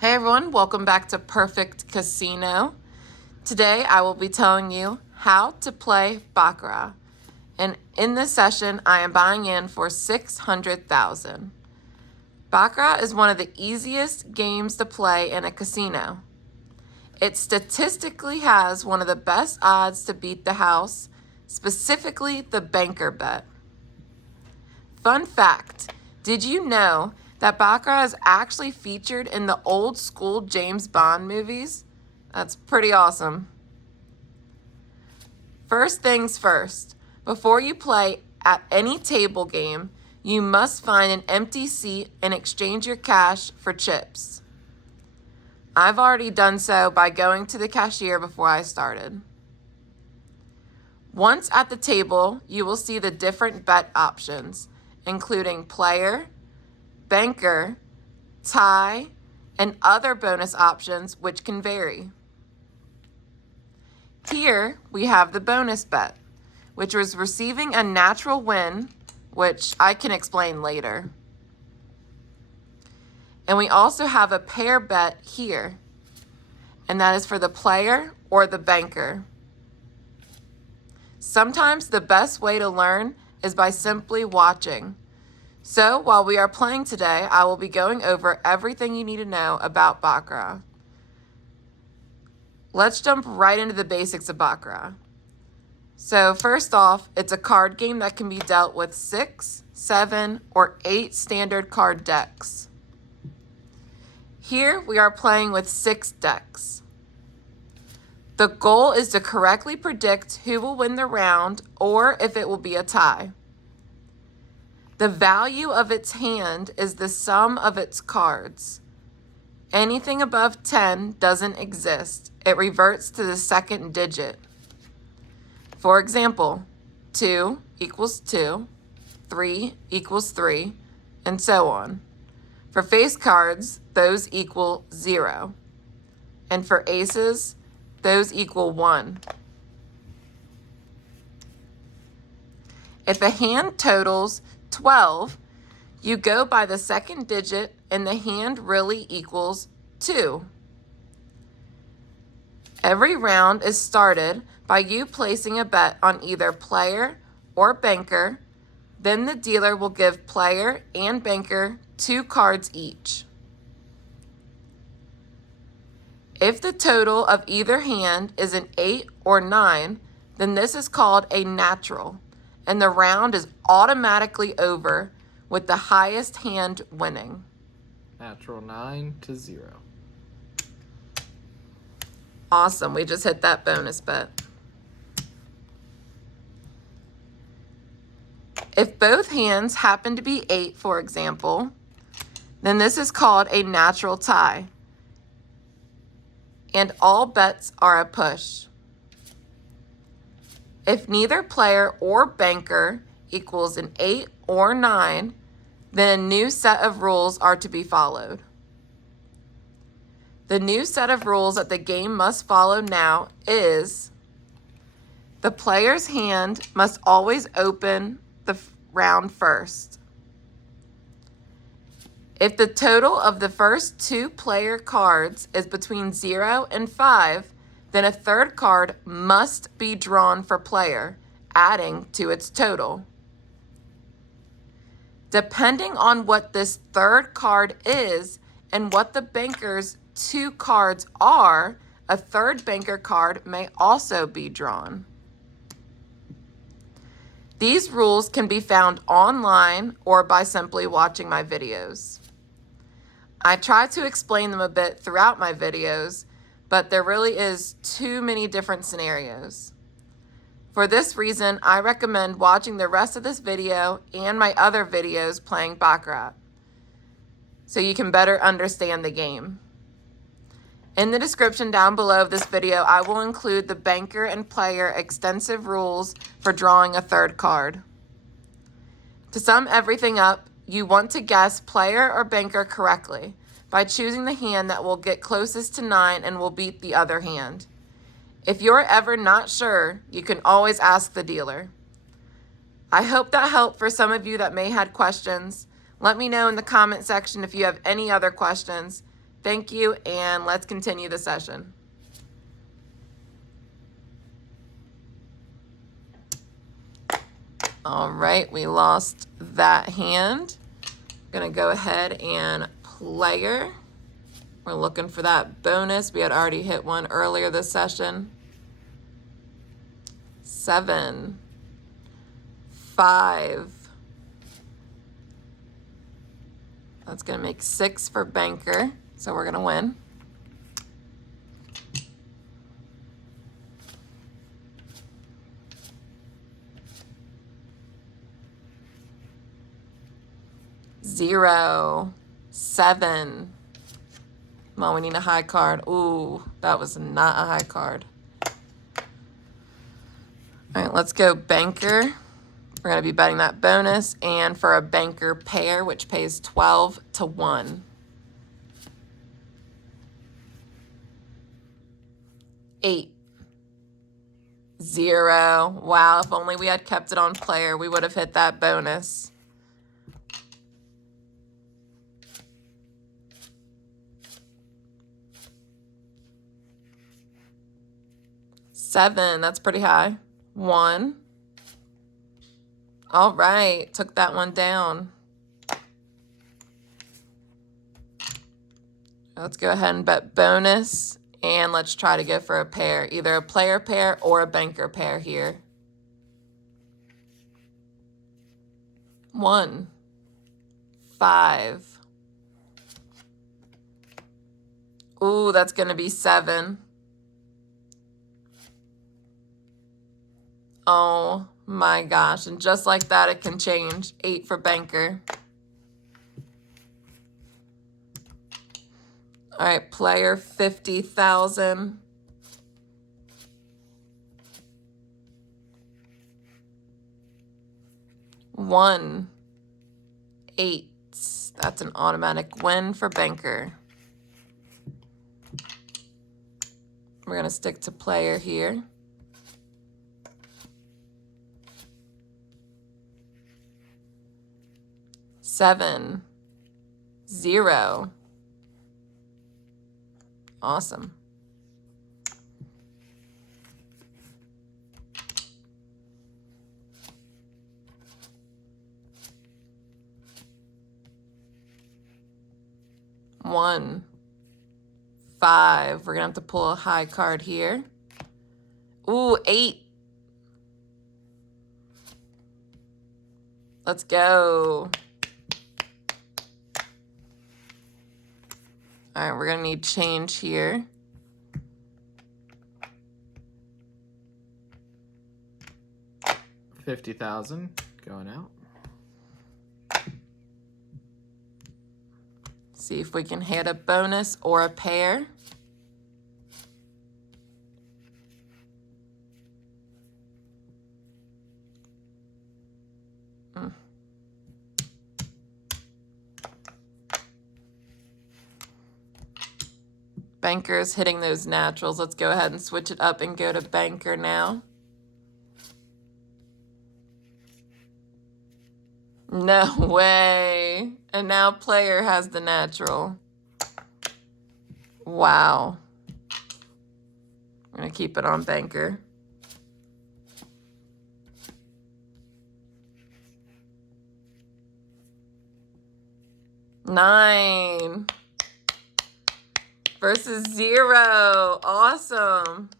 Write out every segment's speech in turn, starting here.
Hey everyone, welcome back to Perfect Casino. Today I will be telling you how to play Baccarat. And in this session, I am buying in for 600,000. Baccarat is one of the easiest games to play in a casino. It statistically has one of the best odds to beat the house, specifically the banker bet. Fun fact, did you know that Baccarat is actually featured in the old school James Bond movies? That's pretty awesome. First things first, before you play at any table game, you must find an empty seat and exchange your cash for chips. I've already done so by going to the cashier before I started. Once at the table, you will see the different bet options, including player, banker, tie, and other bonus options which can vary. Here we have the bonus bet, which was receiving a natural win, which I can explain later. And we also have a pair bet here, and that is for the player or the banker. Sometimes the best way to learn is by simply watching. So while we are playing today, I will be going over everything you need to know about Baccarat. Let's jump right into the basics of Baccarat. So first off, it's a card game that can be dealt with 6, 7, or 8 standard card decks. Here we are playing with 6 decks. The goal is to correctly predict who will win the round or if it will be a tie. The value of its hand is the sum of its cards. Anything above 10 doesn't exist. It reverts to the second digit. For example, 2 equals 2, 3 equals 3, and so on. For face cards, those equal 0. And for aces, those equal 1. If a hand totals 12, you go by the second digit and the hand really equals 2. Every round is started by you placing a bet on either player or banker. Then the dealer will give player and banker 2 cards each. If the total of either hand is an 8 or 9, then this is called a natural, and the round is automatically over with the highest hand winning. Natural 9 to 0. Awesome, we just hit that bonus bet. If both hands happen to be 8, for example, then this is called a natural tie, and all bets are a push. If neither player or banker equals an 8 or 9, then a new set of rules are to be followed. The new set of rules that the game must follow now is the player's hand must always open the round first. If the total of the first 2 player cards is between 0 and 5, then a third card must be drawn for player, adding to its total. Depending on what this third card is and what the banker's 2 cards are, a third banker card may also be drawn. These rules can be found online or by simply watching my videos. I try to explain them a bit throughout my videos, but there really is too many different scenarios. For this reason, I recommend watching the rest of this video and my other videos playing Baccarat, so you can better understand the game. In the description down below of this video, I will include the banker and player extensive rules for drawing a third card. To sum everything up, you want to guess player or banker correctly by choosing the hand that will get closest to 9 and will beat the other hand. If you're ever not sure, you can always ask the dealer. I hope that helped for some of you that may had questions. Let me know in the comment section if you have any other questions. Thank you, and let's continue the session. All right, we lost that hand. Gonna go ahead and player. We're looking for that bonus. We had already hit one earlier this session. 7, 5. That's gonna make 6 for banker, so we're gonna win. Zero, 7. Come on, we need a high card. Ooh, that was not a high card. All right, let's go banker. We're gonna be betting that bonus, and for a banker pair, which pays 12 to 1. 8, 0. Wow, if only we had kept it on player, we would have hit that bonus. Seven, that's pretty high. 1. All right, took that one down. Let's go ahead and bet bonus, and let's try to go for a pair, either a player pair or a banker pair here. 1, 5. Ooh, that's gonna be 7. Oh my gosh, and just like that, it can change. 8 for banker. All right, player 50,000. One, 8. That's an automatic win for banker. We're gonna stick to player here. 7, 0. Awesome. One, 5. We're gonna have to pull a high card here. Ooh, 8. Let's go. All right, we're gonna need change here. $50,000 going out. See if we can hit a bonus or a pair. Banker is hitting those naturals. Let's go ahead and switch it up and go to banker now. No way. And now player has the natural. Wow. I'm going to keep it on banker. Nine versus 0. Awesome.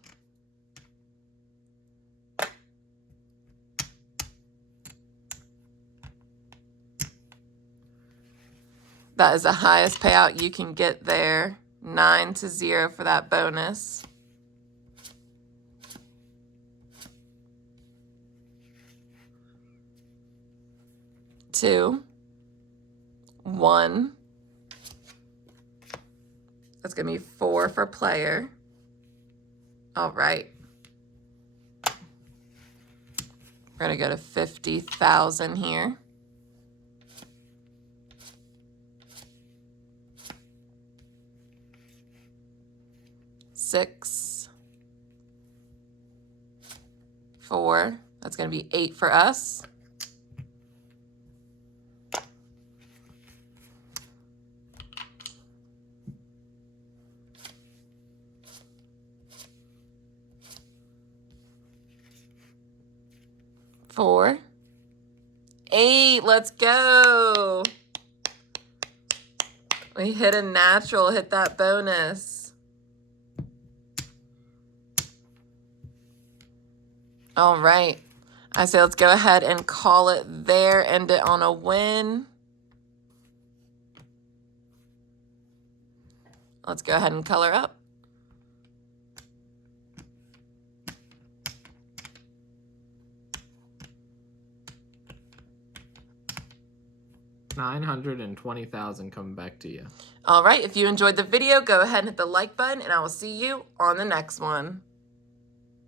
That is the highest payout you can get there. 9 to 0 for that bonus. Two, 1. That's going to be 4 for player. All right. We're going to go to 50,000 here. Six, 4. That's going to be 8 for us. 4, 8. Let's go. We hit a natural, hit that bonus. All right. I say let's go ahead and call it there, end it on a win. Let's go ahead and color up. $920,000 coming back to you. All right, if you enjoyed the video, go ahead and hit the like button, and I will see you on the next one.